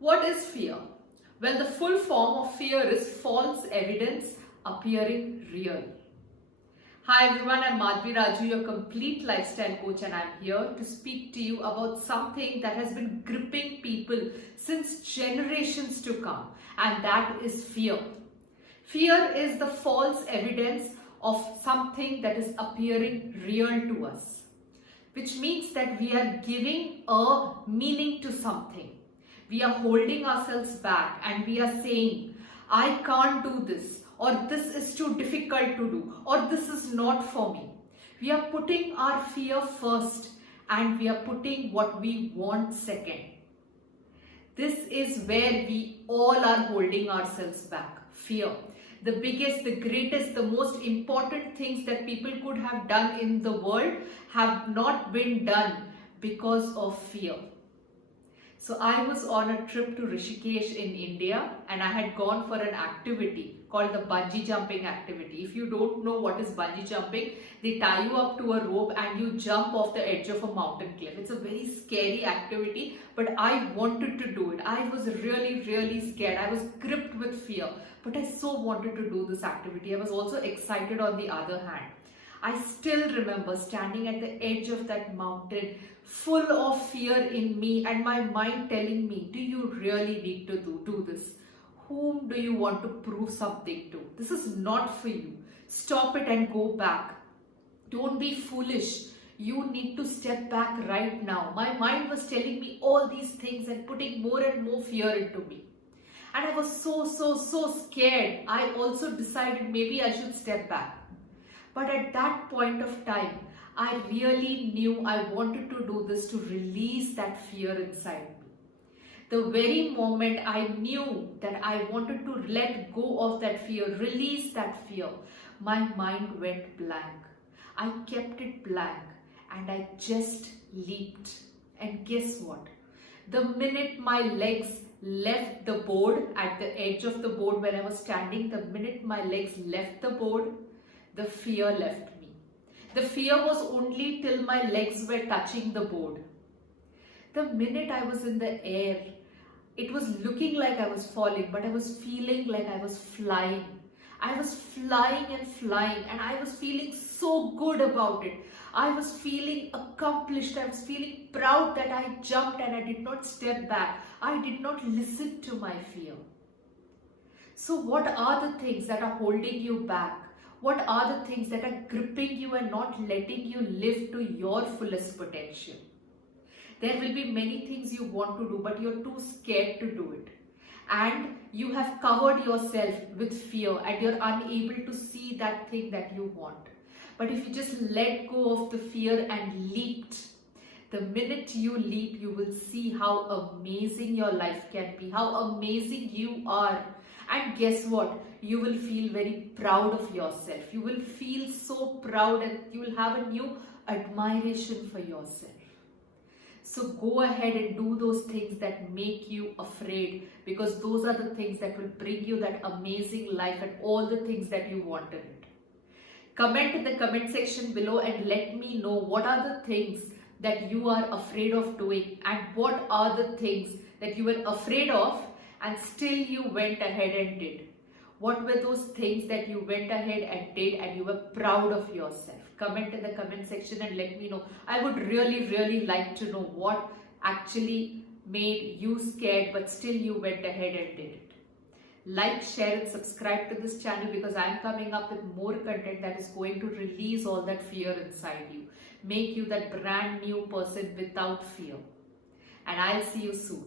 What is fear? Well, the full form of fear is false evidence appearing real. Hi everyone, I'm Madhvi Raju, your complete lifestyle coach, and I'm here to speak to you about something that has been gripping people since generations to come, and that is fear. Fear is the false evidence of something that is appearing real to us, which means that we are giving a meaning to something. We are holding ourselves back and we are saying, I can't do this, or this is too difficult to do, or this is not for me. We are putting our fear first and we are putting what we want second. This is where we all are holding ourselves back. Fear. The biggest, the greatest, the most important things that people could have done in the world have not been done because of fear. So I was on a trip to Rishikesh in India, and I had gone for an activity called the bungee jumping activity. If you don't know what is bungee jumping, they tie you up to a rope and you jump off the edge of a mountain cliff. It's a very scary activity, but I wanted to do it. I was really scared. I was gripped with fear, but I so wanted to do this activity. I was also excited on the other hand. I still remember standing at the edge of that mountain full of fear in me and my mind telling me, do you really need to do this? Whom do you want to prove something to? This is not for you. Stop it and go back. Don't be foolish. You need to step back right now. My mind was telling me all these things and putting more and more fear into me. And I was so scared. I also decided maybe I should step back. But at that point of time, I really knew I wanted to do this to release that fear inside me. The very moment I knew that I wanted to let go of that fear, release that fear, my mind went blank. I kept it blank and I just leaped. And guess what? The minute my legs left the board at the edge of the board where I was standing, the minute my legs left the board, the fear left me. The fear was only till my legs were touching the board. The minute I was in the air, it was looking like I was falling, but I was feeling like I was flying. I was flying and I was feeling so good about it. I was feeling accomplished. I was feeling proud that I jumped and I did not step back. I did not listen to my fear. So what are the things that are holding you back? What are the things that are gripping you and not letting you live to your fullest potential? There will be many things you want to do, but you're too scared to do it. And you have covered yourself with fear and you're unable to see that thing that you want. But if you just let go of the fear and leaped, the minute you leap, you will see how amazing your life can be, how amazing you are. And guess what? You will feel very proud of yourself. You will feel so proud and you will have a new admiration for yourself. So go ahead and do those things that make you afraid, because those are the things that will bring you that amazing life and all the things that you want in it. Comment in the comment section below and let me know what are the things that you are afraid of doing and what are the things that you were afraid of and still you went ahead and did. What were those things that you went ahead and did and you were proud of yourself? Comment in the comment section and let me know. I would really like to know what actually made you scared but still you went ahead and did it. Like, share and subscribe to this channel, because I'm coming up with more content that is going to release all that fear inside you. Make you that brand new person without fear. And I'll see you soon.